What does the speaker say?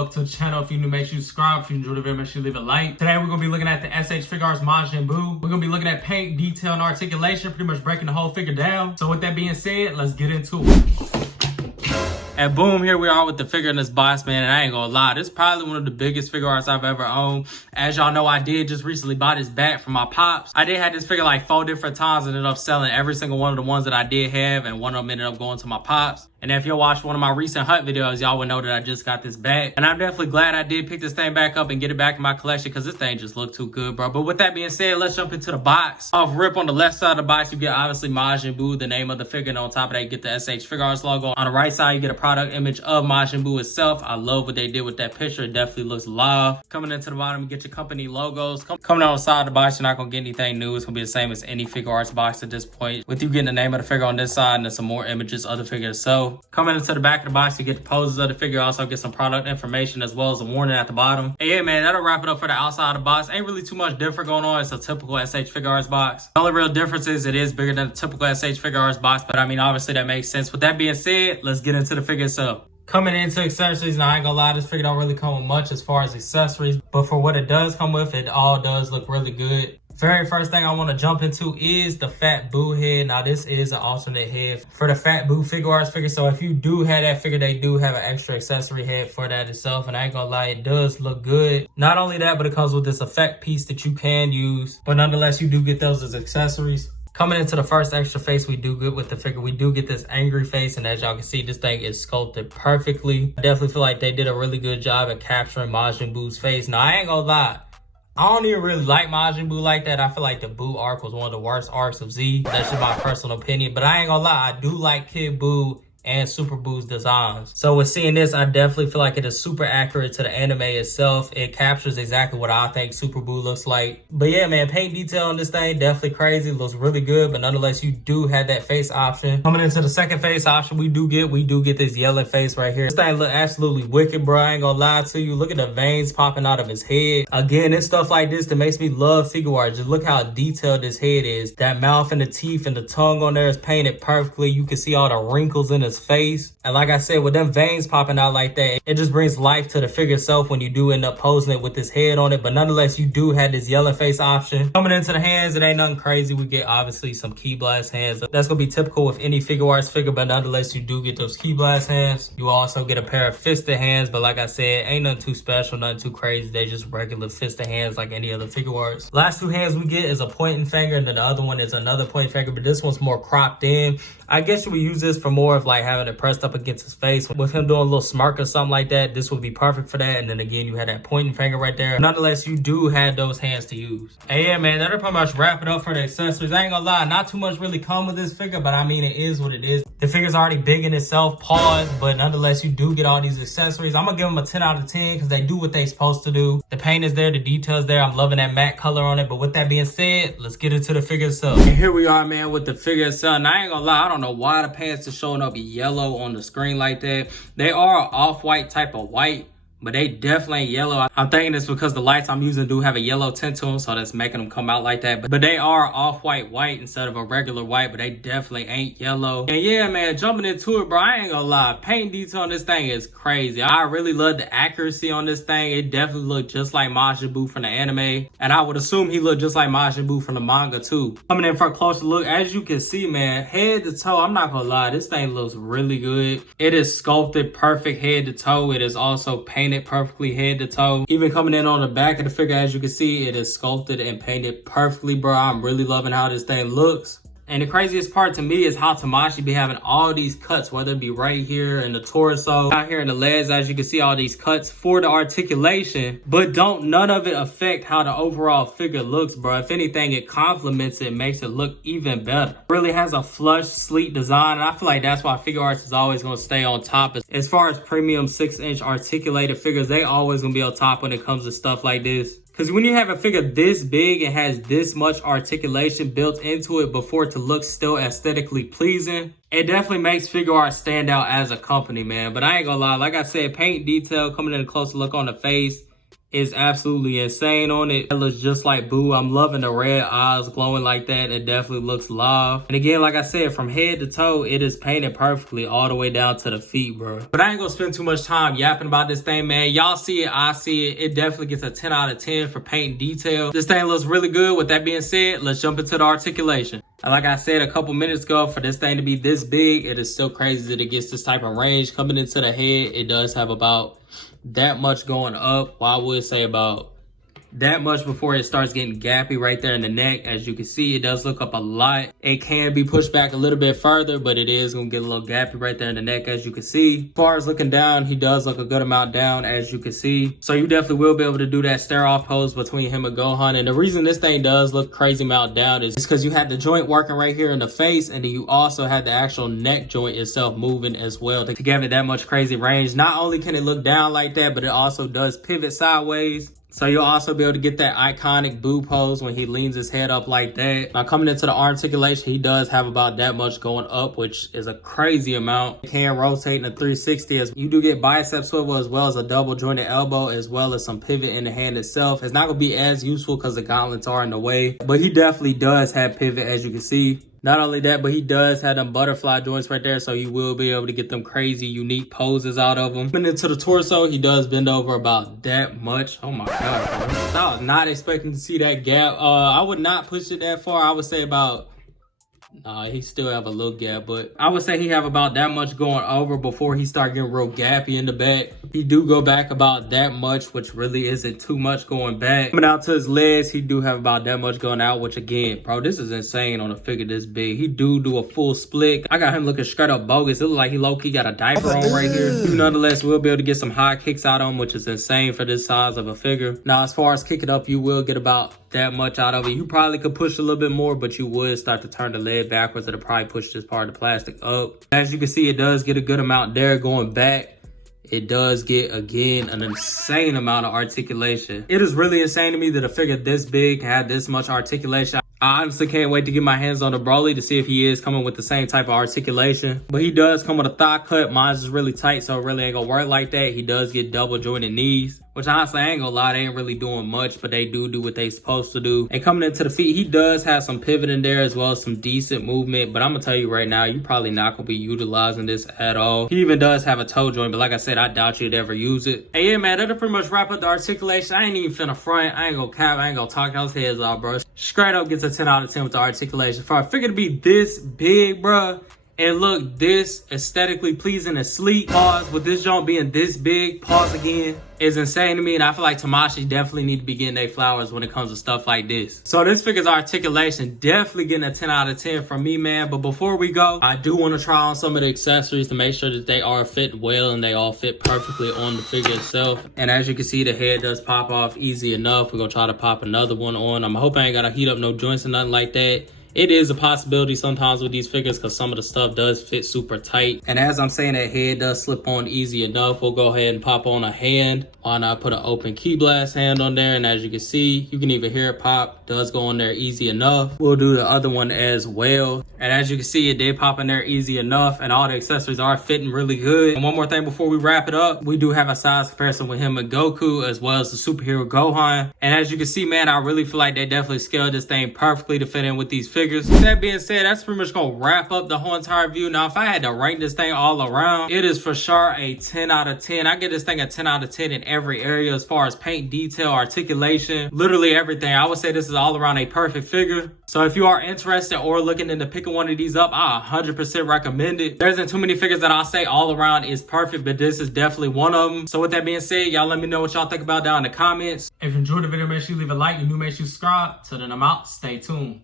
welcome to the channel. If you're new, make sure you subscribe. If you enjoyed the video, make sure you leave a like. Today we're going to be looking at the SH Figuarts Majin Buu. We're going to be looking at paint, detail, and articulation, pretty much breaking the whole figure down. So with that being said, let's get into it. And boom, here we are with the figure in this box, man. And I ain't gonna lie, this is probably one of the biggest figure arts I've ever owned. As y'all know, I did just recently buy this back from my pops. I did have this figure like 4 different times and ended up selling every single one of the ones that I did have, and one of them ended up going to my pops. And if you watched one of my recent hunt videos, y'all would know that I just got this back. And I'm definitely glad I did pick this thing back up and get it back in my collection, because this thing just looked too good, bro. But with that being said, let's jump into the box. Off rip, on the left side of the box, you get obviously Majin Buu, the name of the figure, and on top of that, you get the SH Figuarts logo. On the right side, you get a product image of Majin Buu itself. I love what they did with that picture. It definitely looks live. Coming into the bottom, you get your company logos. Coming on the side of the box, you're not gonna get anything new. It's gonna be the same as any figure arts box at this point, with you getting the name of the figure on this side and then some more images of the figure itself. Coming into the back of the box, you get the poses of the figure. Also get some product information as well as a warning at the bottom. And yeah, man, that'll wrap it up for the outside of the box. Ain't really too much different going on. It's a typical SH Figuarts box. The only real difference is it is bigger than a typical SH Figuarts box, but I mean, obviously that makes sense. With that being said, let's get into the figure itself. Coming into accessories, now I ain't gonna lie, this figure don't really come with much as far as accessories, but for what it does come with, it all does look really good. Very first thing I want to jump into is the Fat Buu head. Now this is an alternate head for the Fat Buu Figuarts figure, so if you do have that figure, they do have an extra accessory head for that itself, and I ain't gonna lie, it does look good. Not only that, but it comes with this effect piece that you can use, but nonetheless, you do get those as accessories. Coming into the first extra face we do get with the figure, we do get this angry face, and as y'all can see, this thing is sculpted perfectly. I definitely feel like they did a really good job at capturing Majin Buu's face. Now I ain't gonna lie, I don't even really like Majin Buu like that. I feel like the Buu arc was one of the worst arcs of Z. That's just my personal opinion, but I ain't gonna lie, I do like Kid Buu and Super Buu's designs. So with seeing this, I definitely feel like it is super accurate to the anime itself. It captures exactly what I think Super Buu looks like. But yeah, man, paint detail on this thing, definitely crazy. It looks really good, but nonetheless, you do have that face option. Coming into the second face option, we do get this yellow face right here. This thing look absolutely wicked, bro. I ain't gonna lie to you. Look at the veins popping out of his head. Again, it's stuff like this that makes me love Figuarts. Just look how detailed this head is. That mouth and the teeth and the tongue on there is painted perfectly. You can see all the wrinkles in his face, and like I said, with them veins popping out like that, it just brings life to the figure itself when you do end up posing it with this head on it. But nonetheless, you do have this yellow face option. Coming into the hands, it ain't nothing crazy. We get obviously some key blast hands. That's gonna be typical with any Figuarts figure, but nonetheless, you do get those key blast hands. You also get a pair of fisted hands, but like I said, ain't nothing too special, nothing too crazy. They just regular fisted hands like any other Figuarts. Last 2 hands we get is a pointing finger, and then the other one is another pointing finger, but this one's more cropped in. I guess you would use this for more of like having it pressed up against his face. With him doing a little smirk or something like that, this would be perfect for that. And then again, you had that pointing finger right there. Nonetheless, you do have those hands to use. And yeah, man, that'll pretty much wrap it up for the accessories. I ain't gonna lie, not too much really come with this figure, but I mean, it is what it is. The figure's already big in itself, pause, but nonetheless, you do get all these accessories. I'm gonna give them a 10 out of 10 because they do what they supposed to do. The paint is there, the detail's there. I'm loving that matte color on it. But with that being said, let's get into the figure itself. And here we are, man, with the figure itself. And I ain't gonna lie, I don't know why the pants are showing up yellow on the screen like that. They are off-white type of white, but they definitely ain't yellow. I'm thinking it's because the lights I'm using do have a yellow tint to them, so that's making them come out like that. But they are off-white white instead of a regular white, but they definitely ain't yellow. And yeah, man, jumping into it, bro, I ain't gonna lie. Paint detail on this thing is crazy. I really love the accuracy on this thing. It definitely looked just like Majin Buu from the anime. And I would assume he looked just like Majin Buu from the manga too. Coming in for a closer look, as you can see, man, head to toe, I'm not gonna lie, this thing looks really good. It is sculpted perfect head to toe. It is also painted perfectly head to toe. Even coming in on the back of the figure, as you can see, it is sculpted and painted perfectly, bro. I'm really loving how this thing looks. And the craziest part to me is how Tamashii be having all these cuts, whether it be right here in the torso, out here in the legs, as you can see all these cuts for the articulation, but don't none of it affect how the overall figure looks, bro. If anything, it complements it, makes it look even better. Really has a flush, sleek design, and I feel like that's why Figuarts is always going to stay on top. As far as premium 6-inch articulated figures, they always going to be on top when it comes to stuff like this. Because when you have a figure this big and has this much articulation built into it before it to look still aesthetically pleasing, it definitely makes Figuarts stand out as a company, man. But I ain't gonna lie, like I said, paint detail, coming in a closer look on the face, is absolutely insane on it. It looks just like Buu. I'm loving the red eyes glowing like that. It definitely looks live. And again, like I said, from head to toe, it is painted perfectly all the way down to the feet, bro. But I ain't gonna spend too much time yapping about this thing, man. Y'all see it, I see it. It definitely gets a 10 out of 10 for paint and detail. This thing looks really good. With that being said, let's jump into the articulation. And like I said a couple minutes ago, for this thing to be this big, it is still crazy that it gets this type of range. Coming into the head, it does have about that much going up. Well, I would say about that much before it starts getting gappy right there in the neck. As you can see, it does look up a lot. It can be pushed back a little bit further, but it is gonna get a little gappy right there in the neck, as you can see. As far as looking down, he does look a good amount down, as you can see. So you definitely will be able to do that stare off pose between him and Gohan. And the reason this thing does look crazy amount down is because you had the joint working right here in the face, and then you also had the actual neck joint itself moving as well to give it that much crazy range. Not only can it look down like that, but it also does pivot sideways. So you'll also be able to get that iconic Buu pose when he leans his head up like that. Now coming into the articulation, he does have about that much going up, which is a crazy amount. He can rotate in a 360 as you do get bicep swivel, as well as a double jointed elbow, as well as some pivot in the hand itself. It's not gonna be as useful because the gauntlets are in the way, but he definitely does have pivot, as you can see. Not only that, but he does have them butterfly joints right there, so you will be able to get them crazy, unique poses out of him. Coming into the torso, he does bend over about that much. Oh my God, bro. I was not expecting to see that gap. I would not push it that far. I would say about... he still have a little gap, but I would say he have about that much going over before he start getting real gappy in the back. He do go back about that much, which really isn't too much going back. Coming out to his legs, he do have about that much going out, which again, bro, this is insane on a figure this big. He do a full split. I got him looking straight up bogus. It look like he low-key got a diaper on right here. You nonetheless will be able to get some high kicks out of him, which is insane for this size of a figure. Now, as far as kicking up, you will get about that much out of it. You probably could push a little bit more, but you would start to turn the leg backwards. It'll probably push this part of the plastic up. As you can see, it does get a good amount there going back. It does get, again, an insane amount of articulation. It is really insane to me that a figure this big can have this much articulation. I honestly can't wait to get my hands on the Broly to see if he is coming with the same type of articulation. But he does come with a thigh cut. Mine's is really tight, so it really ain't gonna work like that. He does get double jointed knees, which honestly, I ain't gonna lie, they ain't really doing much, but they do what they supposed to do. And coming into the feet, he does have some pivot in there as well as some decent movement. But I'm gonna tell you right now, you probably not gonna be utilizing this at all. He even does have a toe joint, but like I said, I doubt you'd ever use it. And yeah, man, that'll pretty much wrap up the articulation. I ain't even finna front. I ain't gonna cap. I ain't gonna talk y'all's heads off, bro. Straight up gets a 10 out of 10 with the articulation. For a figure to be this big, bro, and look this aesthetically pleasing and sleek, pause, with this joint being this big, pause again, is insane to me. And I feel like Tamashii definitely need to be getting their flowers when it comes to stuff like this. So this figure's articulation definitely getting a 10 out of 10 from me, man. But before we go, I do want to try on some of the accessories to make sure that they are fit well and they all fit perfectly on the figure itself. And as you can see, the head does pop off easy enough. We're gonna try to pop another one on. I'm hoping I ain't gotta heat up no joints or nothing like that. It is a possibility sometimes with these figures because some of the stuff does fit super tight. And as I'm saying, that head does slip on easy enough. We'll go ahead and pop on a hand. And I put an open key blast hand on there. And as you can see, you can even hear it pop. Does go on there easy enough. We'll do the other one as well. And as you can see, it did pop in there easy enough. And all the accessories are fitting really good. And one more thing before we wrap it up. We do have a size comparison with him and Goku as well as the superhero Gohan. And as you can see, man, I really feel like they definitely scaled this thing perfectly to fit in with these figures. With that being said, that's pretty much gonna wrap up the whole entire view. Now, if I had to rank this thing all around, it is for sure a 10 out of 10. I give this thing a 10 out of 10 in every area as far as paint, detail, articulation, literally everything. I would say this is all around a perfect figure. So if you are interested or looking into picking one of these up, I 100% recommend it. There isn't too many figures that I'll say all around is perfect, but this is definitely one of them. So with that being said, y'all let me know what y'all think about down in the comments. If you enjoyed the video, make sure you leave a like. If you're new, make sure you subscribe. Till then, I'm out. Stay tuned.